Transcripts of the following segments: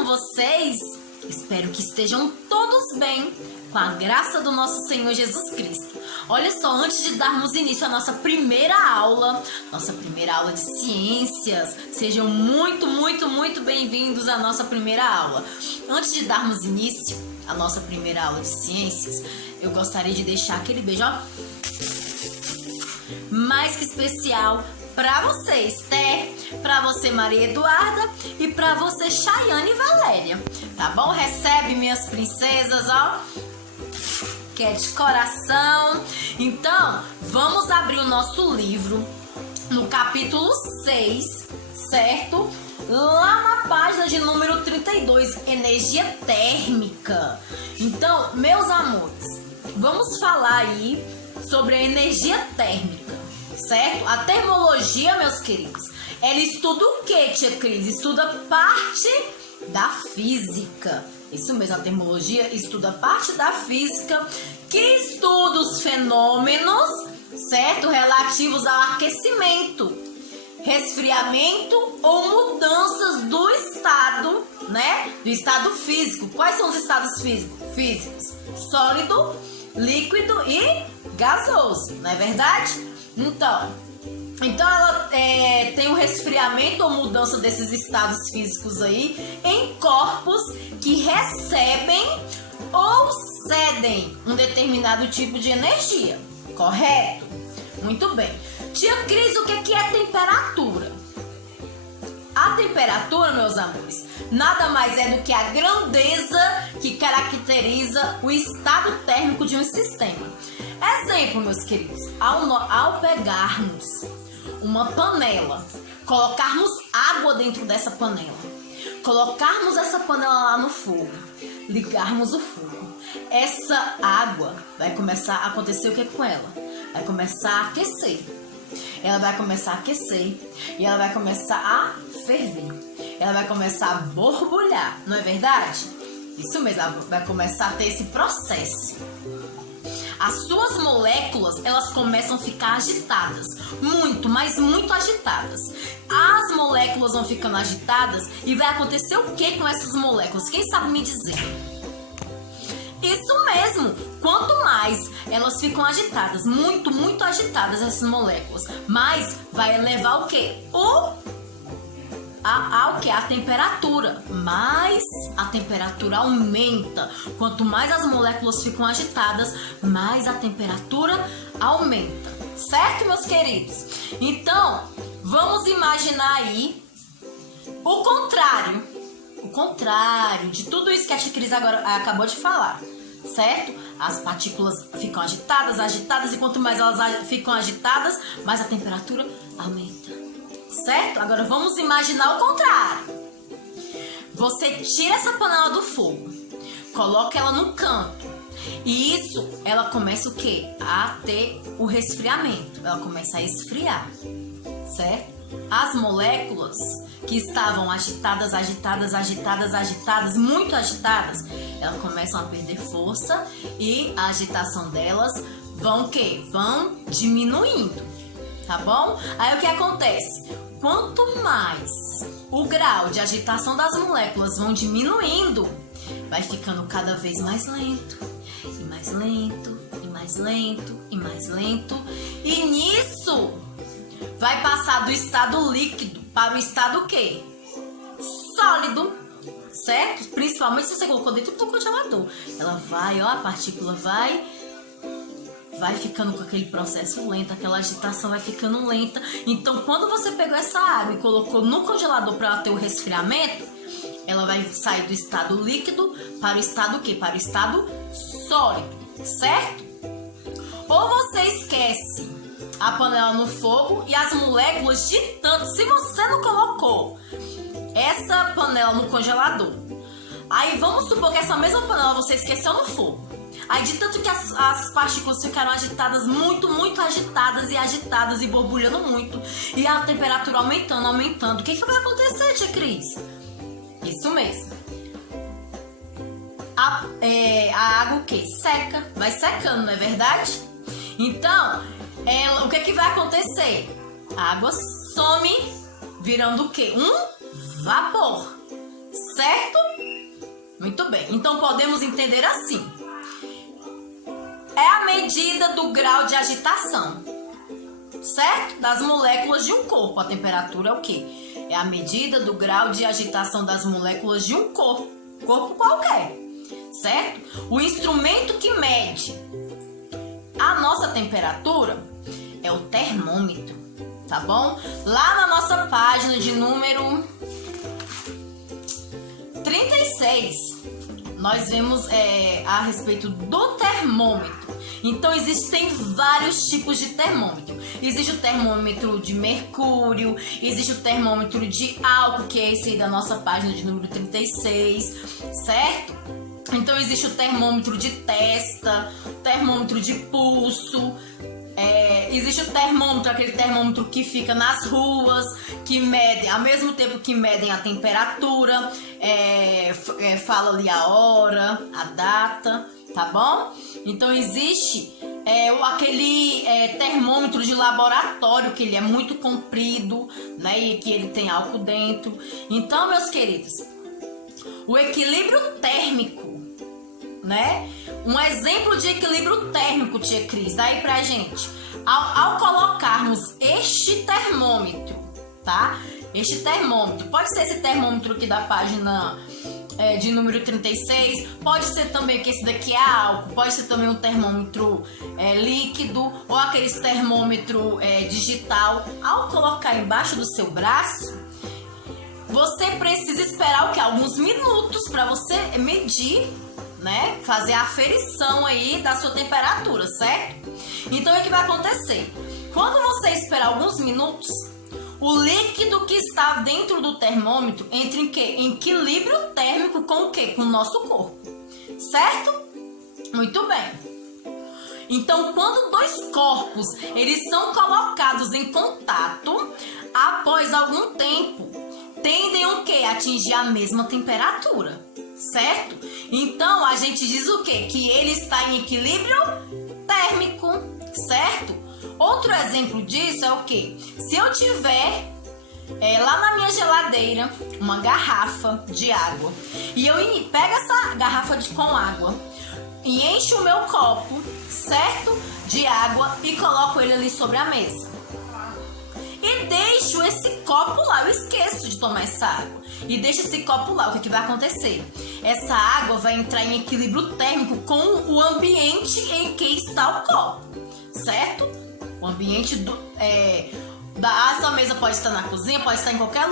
com vocês? Espero que estejam todos bem, com a graça do nosso Senhor Jesus Cristo. Olha só, antes de darmos início à nossa primeira aula de ciências, sejam muito bem-vindos à nossa primeira aula. Antes de darmos início à nossa primeira aula de ciências, eu gostaria de deixar aquele beijo, ó, mais que especial para você, Esther, para você, Maria Eduarda, e para você, Chayane e Valéria, tá bom? Recebe, minhas princesas, ó, que é de coração. Então, vamos abrir o nosso livro no capítulo 6, certo? Lá na página de número 32, energia térmica. Então, meus amores, vamos falar aí sobre a energia térmica, certo? A termologia, meus queridos, ela estuda o que, tia Cris? Estuda parte da física. Isso mesmo, a termologia estuda parte da física que estuda os fenômenos, certo? Relativos ao aquecimento, resfriamento ou mudanças do estado, né? Do estado físico. Quais são os estados físicos? Sólido, líquido e gasoso, não é verdade? Então ela tem o resfriamento ou mudança desses estados físicos aí em corpos que recebem ou cedem um determinado tipo de energia, correto? Muito bem. Tia Cris, o que é temperatura? A temperatura, meus amores, nada mais é do que a grandeza que caracteriza o estado térmico de um sistema. Exemplo, meus queridos, ao pegarmos uma panela, colocarmos água dentro dessa panela, colocarmos essa panela lá no fogo, ligarmos o fogo, essa água vai começar a acontecer o que com ela? Vai começar a aquecer. Ela vai começar a aquecer e ela vai começar a ferver. Ela vai começar a borbulhar, não é verdade? Isso mesmo, ela vai começar a ter esse processo. As suas moléculas, elas começam a ficar agitadas, mas muito agitadas. As moléculas vão ficando agitadas e vai acontecer o que com essas moléculas? Quem sabe me dizer? Isso mesmo, quanto mais elas ficam agitadas, muito agitadas essas moléculas, mais vai elevar o que? A temperatura, mais a temperatura aumenta. Quanto mais as moléculas ficam agitadas, mais a temperatura aumenta, certo, meus queridos? Então, vamos imaginar aí o contrário de tudo isso que a tia Cris agora acabou de falar, certo? As partículas ficam agitadas, e quanto mais elas ficam agitadas, mais a temperatura aumenta, certo? Agora vamos imaginar o contrário. Você tira essa panela do fogo, coloca ela no canto, e isso, ela começa o quê? A ter o resfriamento, ela começa a esfriar, certo? As moléculas que estavam agitadas, muito agitadas, elas começam a perder força e a agitação delas vão diminuindo, tá bom? Aí o que acontece? Quanto mais o grau de agitação das moléculas vão diminuindo, vai ficando cada vez mais lento, e mais lento, e mais lento, e mais lento, e nisso vai passar do estado líquido para o estado o quê? Sólido, certo? Principalmente se você colocou dentro do congelador. Ela vai, ó, a partícula vai ficando com aquele processo lento, aquela agitação vai ficando lenta. Então, quando você pegou essa água e colocou no congelador para ela ter o resfriamento, ela vai sair do estado líquido para o estado o quê? Para o estado sólido, certo? Ou você esquece a panela no fogo e as moléculas de tanto, se você não colocou essa panela no congelador, aí vamos supor que essa mesma panela você esqueceu no fogo, aí de tanto que as partículas ficaram agitadas, muito agitadas e borbulhando muito, e a temperatura aumentando, o que vai acontecer, tia Cris? Isso mesmo, a água o que? Seca, vai secando, não é verdade? Então, o que vai acontecer? A água some, virando o quê? Um vapor, certo? Muito bem. Então podemos entender assim. É a medida do grau de agitação, certo? Das moléculas de um corpo. A temperatura é o quê? É a medida do grau de agitação das moléculas de um corpo. Corpo qualquer, certo? O instrumento que mede a nossa temperatura é o termômetro, tá bom? Lá na nossa página de número 36, nós vemos a respeito do termômetro. Então existem vários tipos de termômetro. Existe o termômetro de mercúrio, existe o termômetro de álcool, que é esse aí da nossa página de número 36, certo? Então existe o termômetro de testa, termômetro de pulso, existe o termômetro, aquele termômetro que fica nas ruas, que medem, ao mesmo tempo que medem a temperatura, fala ali a hora, a data, tá bom? Então existe aquele termômetro de laboratório, que ele é muito comprido, né, e que ele tem álcool dentro. Então, meus queridos, o equilíbrio térmico, né? Um exemplo de equilíbrio térmico, tia Cris, dá aí pra gente. Ao colocarmos este termômetro, tá? Este termômetro, pode ser esse termômetro aqui da página de número 36, pode ser também que esse daqui é álcool, pode ser também um termômetro líquido ou aquele termômetro digital. Ao colocar embaixo do seu braço, você precisa esperar o quê? Alguns minutos para você medir, né? Fazer a aferição aí da sua temperatura, certo? Então, o que vai acontecer? Quando você esperar alguns minutos, o líquido que está dentro do termômetro entra em quê? Em equilíbrio térmico com o quê? Com o nosso corpo, certo? Muito bem. Então, quando dois corpos eles são colocados em contato, após algum tempo, tendem o quê? A atingir a mesma temperatura, certo? Então, a gente diz o quê? Que ele está em equilíbrio térmico, certo? Outro exemplo disso é o quê? Se eu tiver lá na minha geladeira uma garrafa de água e eu pego essa garrafa com água e encho o meu copo, certo? De água e coloco ele ali sobre a mesa. E deixo esse copo lá, eu esqueço de tomar essa água. E deixo esse copo lá, o que vai acontecer? Essa água vai entrar em equilíbrio térmico com o ambiente em que está o copo, certo? O ambiente a sua mesa pode estar na cozinha, pode estar em qualquer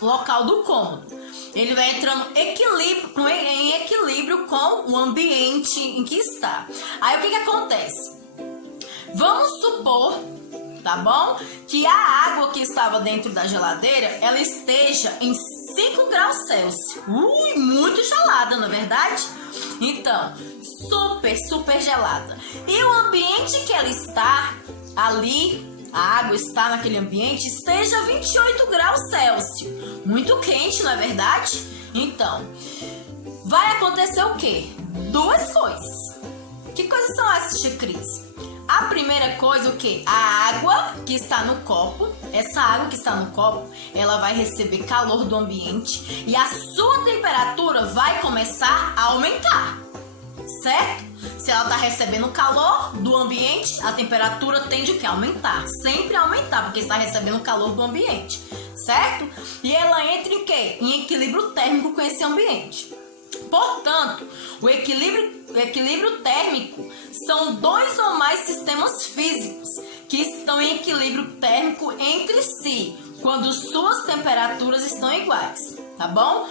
local do cômodo. Ele vai entrando em equilíbrio com o ambiente em que está. Aí o que acontece? Vamos supor, tá bom? Que a água que estava dentro da geladeira, ela esteja em 5 graus Celsius. Muito gelada, não é verdade? Então, super gelada. E o ambiente que ela está ali, a água está naquele ambiente, esteja 28 graus Celsius. Muito quente, não é verdade? Então, vai acontecer o quê? Duas coisas. Que coisas são essas, tia Cris? A primeira coisa, o quê? A água que está no copo, essa água que está no copo, ela vai receber calor do ambiente e a sua temperatura vai começar a aumentar, certo? Se ela está recebendo calor do ambiente, a temperatura tende o quê? A aumentar, sempre aumentar, porque está recebendo calor do ambiente, certo? E ela entra em quê? Em equilíbrio térmico com esse ambiente. Portanto, o equilíbrio térmico são dois ou mais sistemas físicos que estão em equilíbrio térmico entre si, quando suas temperaturas estão iguais, tá bom?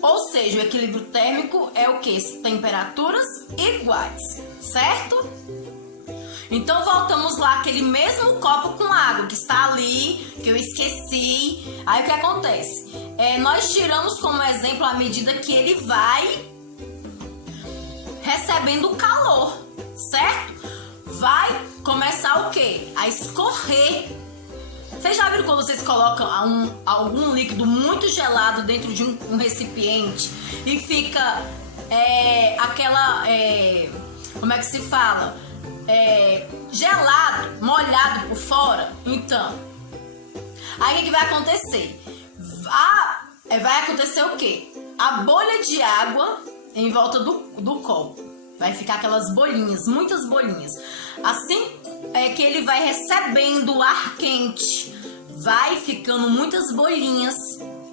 Ou seja, o equilíbrio térmico é o que? Temperaturas iguais, certo? Então voltamos lá, aquele mesmo copo com água que está ali, que eu esqueci. Aí o que acontece? Nós tiramos como exemplo a medida que ele vai recebendo calor, certo? Vai começar o quê? A escorrer. Vocês já viram quando vocês colocam algum líquido muito gelado dentro de um recipiente e fica como é que se fala? Gelado, molhado por fora? Então, aí o que vai acontecer? Vai acontecer o quê? a bolha de água em volta do copo. Vai ficar aquelas bolinhas, muitas bolinhas. Assim é que ele vai recebendo o ar quente, vai ficando muitas bolinhas,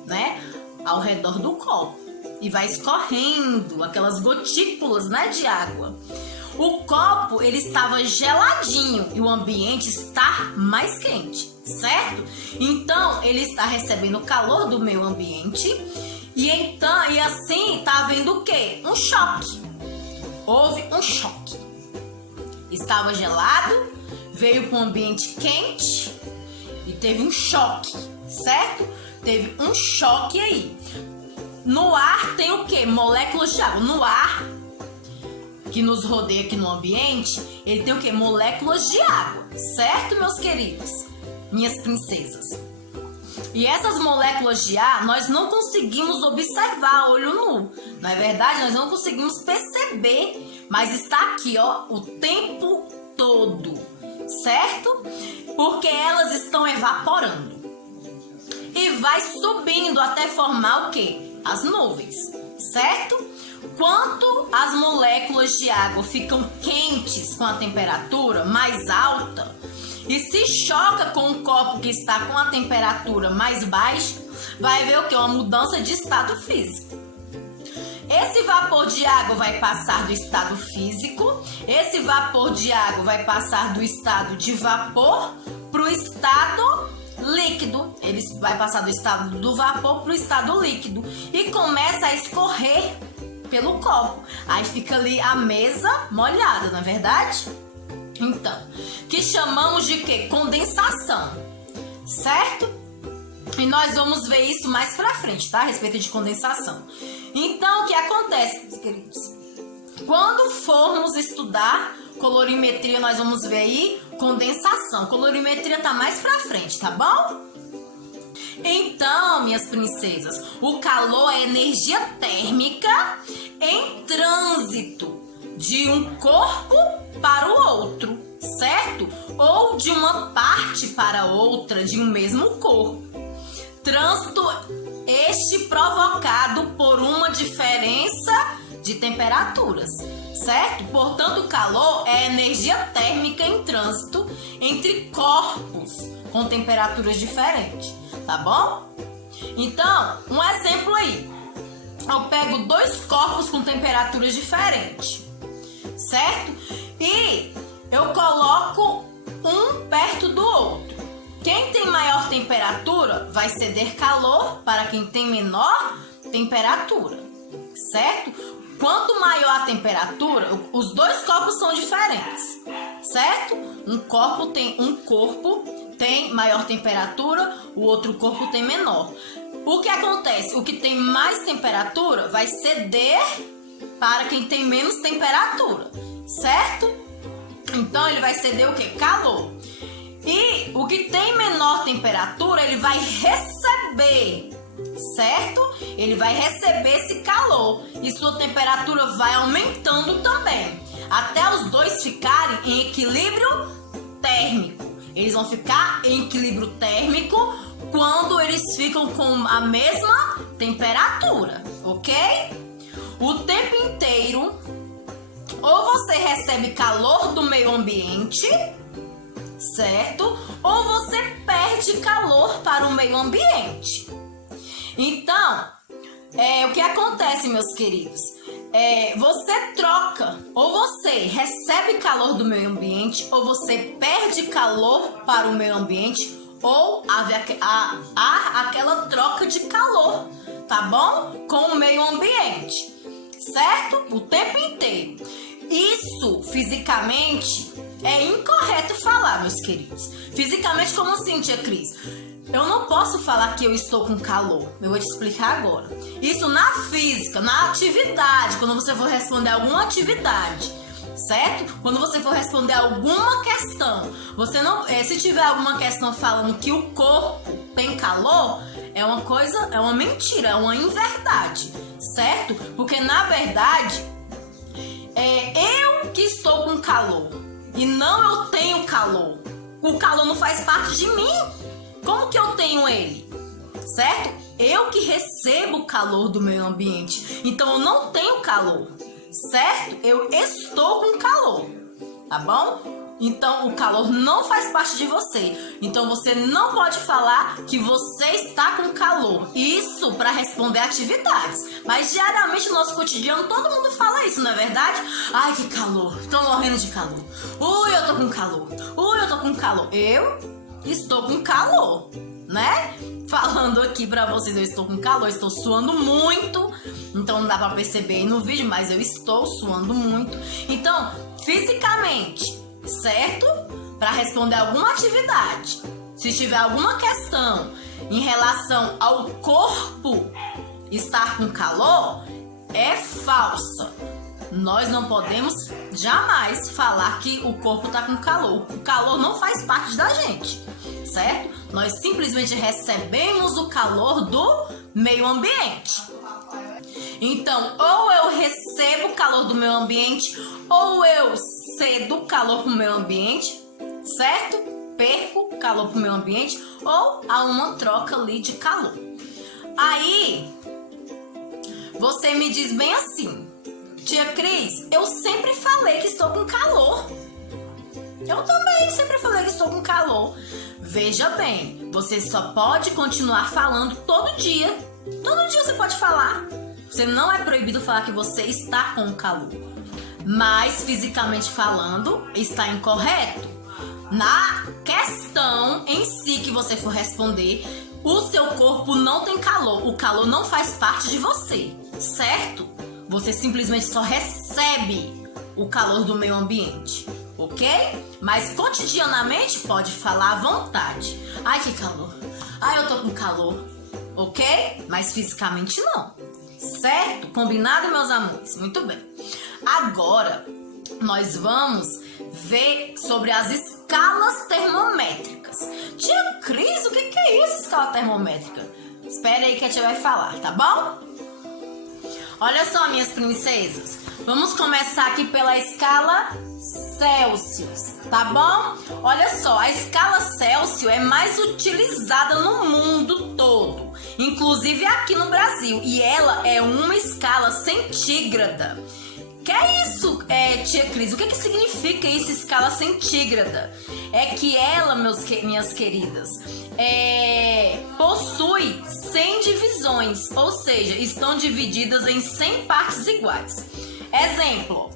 né, ao redor do copo. E vai escorrendo aquelas gotículas, né, de água. O copo, ele estava geladinho e o ambiente está mais quente, certo? Então, ele está recebendo o calor do meio ambiente e assim está havendo o quê? Um choque. Houve um choque. Estava gelado, veio para um ambiente quente e teve um choque, certo? Teve um choque aí. No ar tem o quê? Moléculas de água. No ar que nos rodeia aqui no ambiente, ele tem o quê? Moléculas de água, certo, meus queridos? Minhas princesas. E essas moléculas de ar nós não conseguimos observar a olho nu. Não é verdade? Nós não conseguimos perceber, mas está aqui, ó, o tempo todo, certo? Porque elas estão evaporando. E vai subindo até formar o quê? As nuvens, certo? Quanto as moléculas de água ficam quentes com a temperatura mais alta e se choca com um copo que está com a temperatura mais baixa, vai ver o que? Uma mudança de estado físico. Esse vapor de água vai passar do estado físico, esse vapor de água vai passar do estado de vapor para o estado líquido. Ele vai passar do estado do vapor para o estado líquido e começa a escorrer pelo copo. Aí fica ali a mesa molhada, não é verdade? Então, que chamamos de quê? Condensação, certo? E nós vamos ver isso mais pra frente, tá? A respeito de condensação. Então, o que acontece, queridos? Quando formos estudar colorimetria, nós vamos ver aí condensação. Colorimetria tá mais pra frente, tá bom? Então, minhas princesas, o calor é energia térmica em trânsito de um corpo para o outro, certo? Ou de uma parte para outra de um mesmo corpo. Trânsito este provocado por uma diferença de temperaturas, certo? Portanto, o calor é energia térmica em trânsito entre corpos com temperaturas diferentes, tá bom? Então, um exemplo aí. Eu pego dois corpos com temperaturas diferentes, certo? E eu coloco um perto do outro. Quem tem maior temperatura vai ceder calor para quem tem menor temperatura, certo? Quanto maior a temperatura, os dois corpos são diferentes, certo? Um corpo tem maior temperatura, o outro corpo tem menor. O que acontece? O que tem mais temperatura vai ceder para quem tem menos temperatura, certo? Então ele vai ceder o quê? Calor. E o que tem menor temperatura, ele vai receber, certo? Ele vai receber esse calor e sua temperatura vai aumentando também, até os dois ficarem em equilíbrio térmico. Eles vão ficar em equilíbrio térmico quando eles ficam com a mesma temperatura, ok? O tempo inteiro, ou você recebe calor do meio ambiente, certo? Ou você perde calor para o meio ambiente. Então, o que acontece, meus queridos? Você troca, ou você recebe calor do meio ambiente, ou você perde calor para o meio ambiente, ou há aquela troca de calor, tá bom? Com o meio ambiente, certo? O tempo inteiro. Isso, fisicamente, é incorreto falar, meus queridos. Fisicamente, como assim, tia Cris? Eu não posso falar que eu estou com calor. Eu vou te explicar agora. Isso na física, na atividade, quando você for responder alguma atividade, certo? Quando você for responder alguma questão, você não, se tiver alguma questão falando que o corpo tem calor, é uma mentira, é uma inverdade, certo? Porque na verdade eu que estou com calor e não eu tenho calor. O calor não faz parte de mim. Como que eu tenho ele? Certo? eu que recebo o calor do meio ambiente. Então eu não tenho calor, certo? Eu estou com calor, tá bom? Então, o calor não faz parte de você. Então, você não pode falar que você está com calor. Isso para responder atividades. Mas, diariamente, no nosso cotidiano, todo mundo fala isso, não é verdade? Ai, que calor. Tô morrendo de calor. Ui, eu tô com calor. Ui, eu tô com calor. Eu estou com calor, né? Falando aqui pra vocês, eu estou com calor. Estou suando muito. Então, não dá pra perceber aí no vídeo, mas eu estou suando muito. Então, fisicamente, certo? Para responder alguma atividade. Se tiver alguma questão em relação ao corpo estar com calor, é falsa. Nós não podemos jamais falar que o corpo está com calor. O calor não faz parte da gente, certo? Nós simplesmente recebemos o calor do meio ambiente. Então, ou eu recebo o calor do meio ambiente, ou eu cedo calor pro meio ambiente, certo? Perco calor pro meio ambiente, ou há uma troca ali de calor. Aí, você me diz bem assim: tia Cris, eu sempre falei que estou com calor. Eu também sempre falei que estou com calor. Veja bem, você só pode continuar falando todo dia. Todo dia você pode falar. Você não é proibido falar que você está com calor. Mas, fisicamente falando, está incorreto. Na questão em si que você for responder, o seu corpo não tem calor. O calor não faz parte de você, certo? Você simplesmente só recebe o calor do meio ambiente, ok? Mas, cotidianamente, pode falar à vontade. Ai, que calor. Ai, eu tô com calor, ok? Mas, fisicamente, não. Certo? Combinado, meus amores? Muito bem. Agora, nós vamos ver sobre as escalas termométricas. Tia Cris, o que é isso, escala termométrica? Espera aí que a tia vai falar, tá bom? Olha só, minhas princesas. Vamos começar aqui pela escala Celsius, tá bom? Olha só, a escala Celsius é mais utilizada no mundo todo, inclusive aqui no Brasil, e ela é uma escala centígrada. Que é isso, tia Cris? O que significa isso, escala centígrada? É que ela, minhas queridas, possui 100 divisões, ou seja, estão divididas em 100 partes iguais. Exemplo,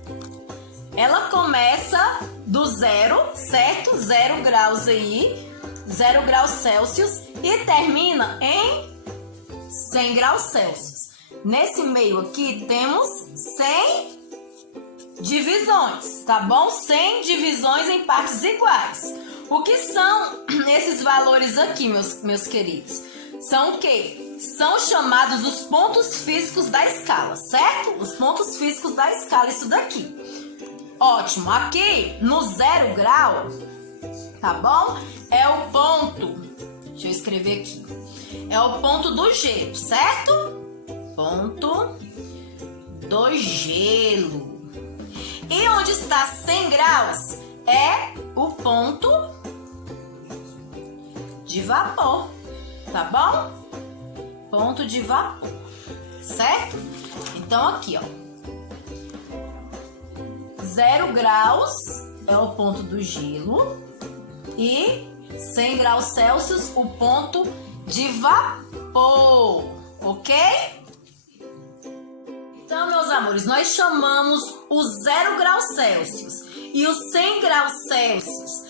ela começa do zero, certo? 0 graus aí, 0 graus Celsius, e termina em 100 graus Celsius. Nesse meio aqui temos 100 divisões, tá bom? 100 divisões em partes iguais. O que são esses valores aqui, meus queridos? São o quê? São chamados os pontos físicos da escala, certo? Os pontos físicos da escala, isso daqui. Ótimo. Aqui, no 0 grau, tá bom? É o ponto, deixa eu escrever aqui. É o ponto do gelo, certo? Ponto do gelo. E onde está 100 graus é o ponto de vapor, tá bom? Ponto de vapor, certo? Então aqui, ó, 0 graus é o ponto do gelo e 100 graus Celsius o ponto de vapor, ok? Então, meus amores, nós chamamos o 0 graus Celsius e o 100 graus Celsius,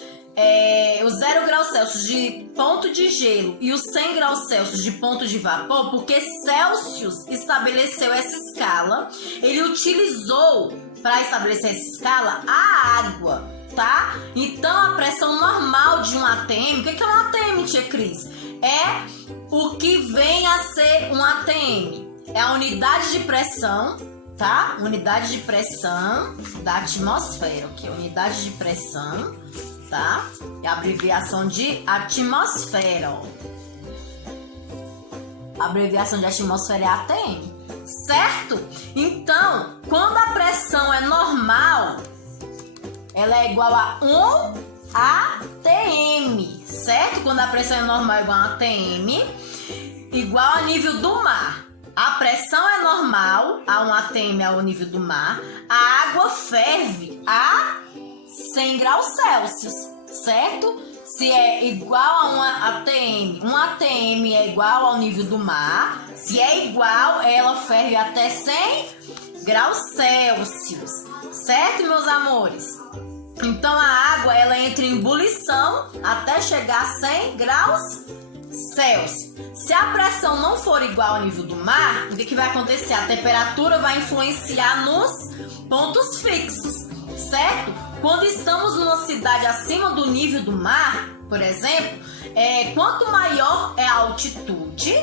o 0 graus Celsius de ponto de gelo e o 100 graus Celsius de ponto de vapor, porque Celsius estabeleceu essa escala, ele utilizou para estabelecer essa escala a água, tá? Então, a pressão normal de um ATM, o que é um ATM, tia Cris? É o que vem a ser um ATM. É a unidade de pressão, tá? Unidade de pressão da atmosfera, ok? Unidade de pressão, tá? É a abreviação de atmosfera, ó. A abreviação de atmosfera é ATM, certo? Então, quando a pressão é normal, ela é igual a 1 ATM, certo? Quando a pressão é normal é igual a ATM. igual ao nível do mar. A pressão é normal, a 1 atm ao nível do mar. A água ferve a 100 graus Celsius, certo? Se é igual a 1 atm, 1 atm é igual ao nível do mar. Se é igual, ela ferve até 100 graus Celsius, certo, meus amores? Então a água ela entra em ebulição até chegar a 100 graus Celsius. Se a pressão não for igual ao nível do mar, o que vai acontecer? A temperatura vai influenciar nos pontos fixos, certo? Quando estamos numa cidade acima do nível do mar, por exemplo, quanto maior é a altitude,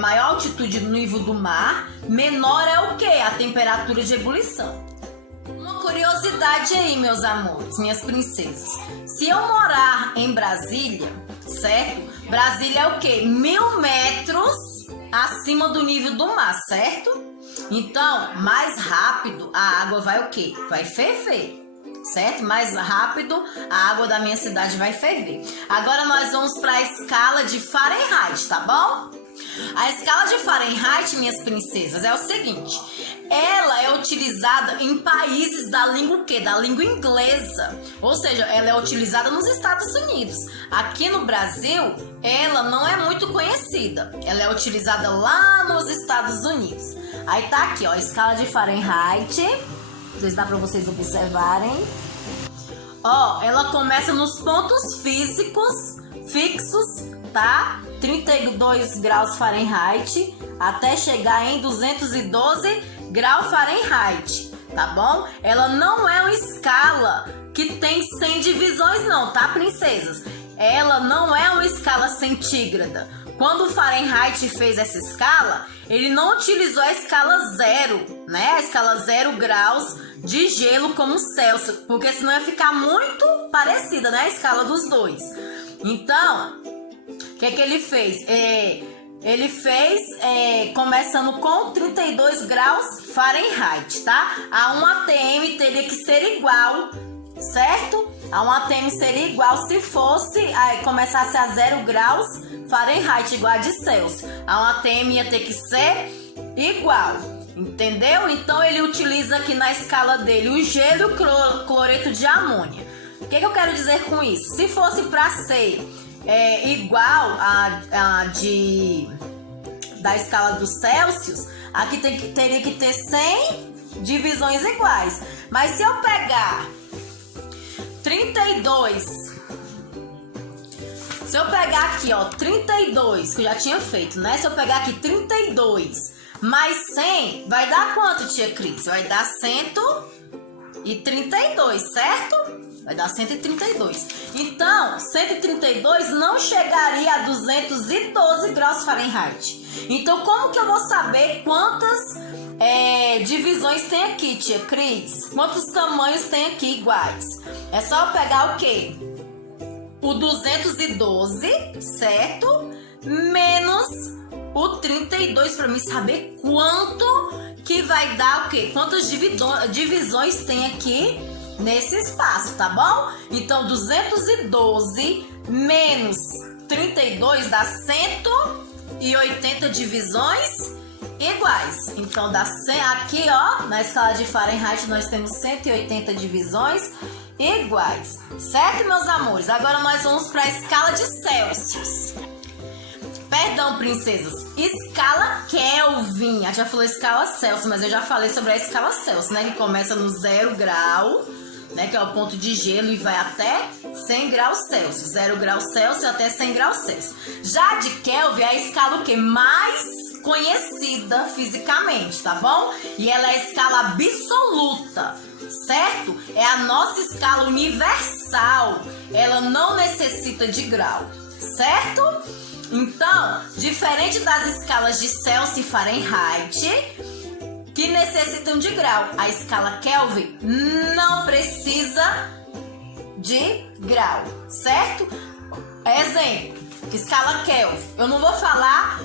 maior a altitude do nível do mar, menor é o quê? A temperatura de ebulição. Uma curiosidade aí, meus amores, minhas princesas. Se eu morar em Brasília, certo? Brasília é o quê? 1000 metros acima do nível do mar, certo? Então, mais rápido a água vai o quê? Vai ferver, certo? Mais rápido a água da minha cidade vai ferver. Agora nós vamos para a escala de Fahrenheit, tá bom? A escala de Fahrenheit, minhas princesas, é o seguinte. Ela é utilizada em países da língua o quê? Da língua inglesa. Ou seja, ela é utilizada nos Estados Unidos. Aqui no Brasil, ela não é muito conhecida. Ela é utilizada lá nos Estados Unidos. Aí tá aqui, ó, a escala de Fahrenheit. Não sei se dá pra vocês observarem. Ó, ela começa nos pontos fixos, tá? 32 graus Fahrenheit até chegar em 212 graus Fahrenheit, tá bom? Ela não é uma escala que tem 100 divisões não, tá, princesas? Ela não é uma escala centígrada. Quando o Fahrenheit fez essa escala, ele não utilizou a escala 0, né? A escala 0 graus de gelo como Celsius, porque senão ia ficar muito parecida, né? A escala dos dois. Então, o que ele fez? Ele fez começando com 32 graus Fahrenheit, tá? A 1 atm teria que ser igual, certo? A 1 atm seria igual se fosse, começasse a 0 graus Fahrenheit, igual a de Celsius. A 1 atm ia ter que ser igual, entendeu? Então ele utiliza aqui na escala dele o gelo e o cloreto de amônia. O que eu quero dizer com isso? Se fosse para ser igual da escala dos Celsius, aqui teria que ter 100 divisões iguais. Mas se eu pegar 32, se eu pegar aqui, ó, 32, que eu já tinha feito, né? Se eu pegar aqui 32 mais 100, vai dar quanto, tia Cris? Vai dar 132, certo? Vai dar 132. Então, 132 não chegaria a 212 graus Fahrenheit. Então, como que eu vou saber quantas divisões tem aqui, tia Cris? Quantos tamanhos tem aqui iguais? É só eu pegar o quê? O 212, certo? Menos o 32 para mim saber quanto que vai dar o quê? Quantas divisões tem aqui nesse espaço, tá bom? Então, 212 menos 32 dá 180 divisões iguais. Então, dá 100, aqui, ó, na escala de Fahrenheit, nós temos 180 divisões iguais. Certo, meus amores? Agora nós vamos para a escala de Celsius. Perdão, princesas. Escala Kelvin. A gente já falou escala Celsius, mas eu já falei sobre a escala Celsius, né? Que começa no 0 grau, né, que é o ponto de gelo, e vai até 100 graus Celsius. 0 graus Celsius até 100 graus Celsius. Já de Kelvin é a escala o quê? Mais conhecida fisicamente, tá bom? E ela é a escala absoluta, certo? É a nossa escala universal. Ela não necessita de grau, certo? Então, diferente das escalas de Celsius e Fahrenheit, que necessitam de grau, a escala Kelvin não precisa de grau, certo? Exemplo, escala Kelvin. Eu não vou falar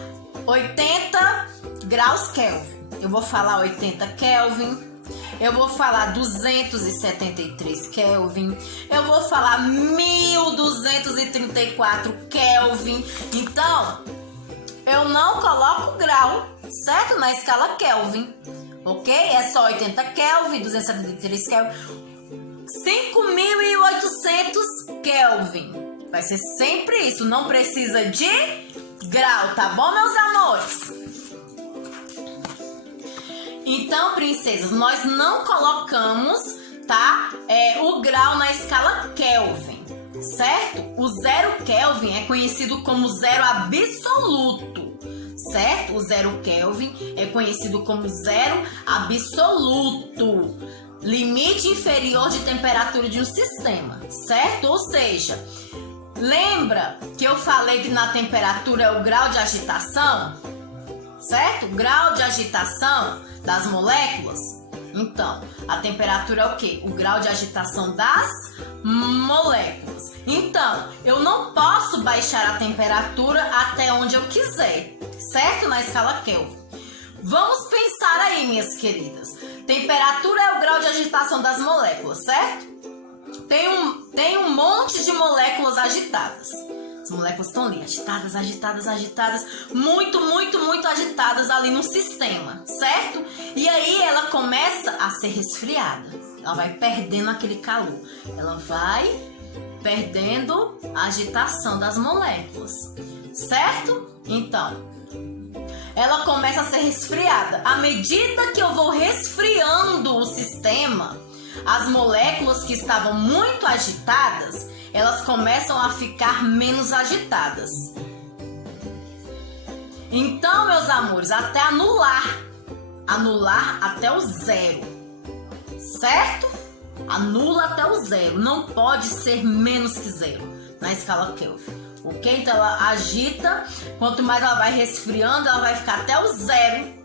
80 graus Kelvin. Eu vou falar 80 Kelvin. Eu vou falar 273 Kelvin. Eu vou falar 1234 Kelvin. Então, eu não coloco grau, certo? Na escala Kelvin, ok? É só 80 Kelvin, 273 Kelvin, 5.800 Kelvin. Vai ser sempre isso, não precisa de grau, tá bom, meus amores? Então, princesas, nós não colocamos, tá, o grau na escala Kelvin, certo? O 0 Kelvin é conhecido como zero absoluto, certo? O 0 Kelvin é conhecido como zero absoluto, limite inferior de temperatura de um sistema, certo? Ou seja, lembra que eu falei que na temperatura é o grau de agitação, certo? O grau de agitação das moléculas. Então, a temperatura é o quê? O grau de agitação das moléculas. Então, eu não posso baixar a temperatura até onde eu quiser, certo? Na escala Kelvin. Vamos pensar aí, minhas queridas. Temperatura é o grau de agitação das moléculas, certo? Tem um monte de moléculas agitadas. As moléculas estão ali, agitadas, muito agitadas ali no sistema, certo? E aí ela começa a ser resfriada. Ela vai perdendo aquele calor. Ela vai perdendo a agitação das moléculas, certo? Então, ela começa a ser resfriada. À medida que eu vou resfriando o sistema, as moléculas que estavam muito agitadas, elas começam a ficar menos agitadas. Então, meus amores, até anular até o zero, certo? Anula até o zero, não pode ser menos que zero na escala Kelvin, ok? Então ela agita, quanto mais ela vai resfriando, ela vai ficar até o zero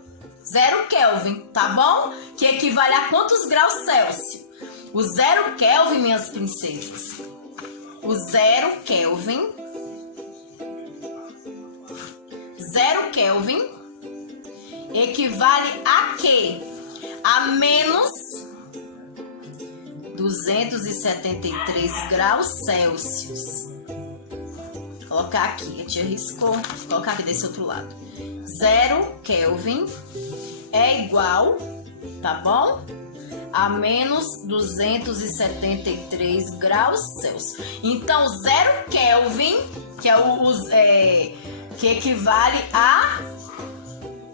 Kelvin, tá bom? Que equivale a quantos graus Celsius? O 0 Kelvin, minhas princesas, o 0 Kelvin equivale a quê? A menos 273 graus Celsius. Vou colocar aqui, a tia riscou. Vou colocar aqui desse outro lado. 0 Kelvin é igual, tá bom? A menos 273 graus Celsius. Então, 0 Kelvin, que é que equivale a...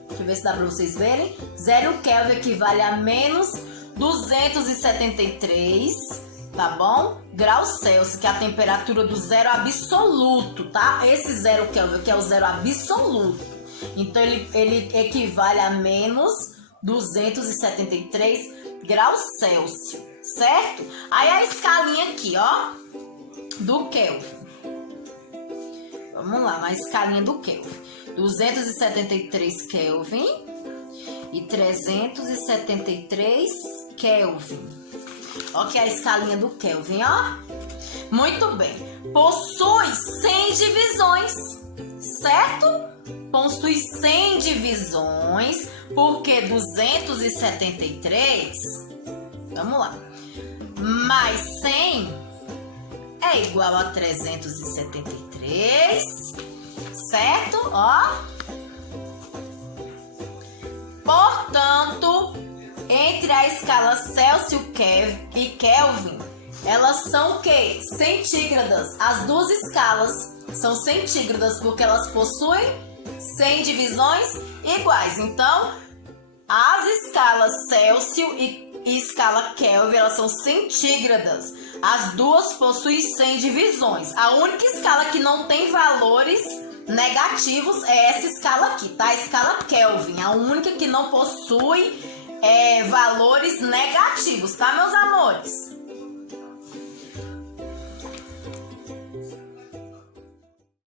Deixa eu ver se dá para vocês verem. 0 Kelvin equivale a menos 273, tá bom? Graus Celsius, que é a temperatura do zero absoluto, tá? Esse 0 Kelvin que é o zero absoluto. Então, ele equivale a menos 273 graus Celsius, certo? Aí a escalinha aqui, ó, do Kelvin. Vamos lá, na escalinha do Kelvin. 273 Kelvin e 373 Kelvin. Ok, a escalinha do Kelvin, ó. Muito bem. Possui 100 divisões, certo? Possui 100 divisões, porque 273, vamos lá, mais 100 é igual a 373, certo? Ó. Portanto, entre a escala Celsius e Kelvin, elas são o quê? Centígradas. As duas escalas são centígradas porque elas possuem 100 divisões iguais. Então, as escalas Celsius e escala Kelvin, elas são centígradas. As duas possuem 100 divisões. A única escala que não tem valores negativos é essa escala aqui, tá? A escala Kelvin, a única que não possui valores negativos, tá, meus amores?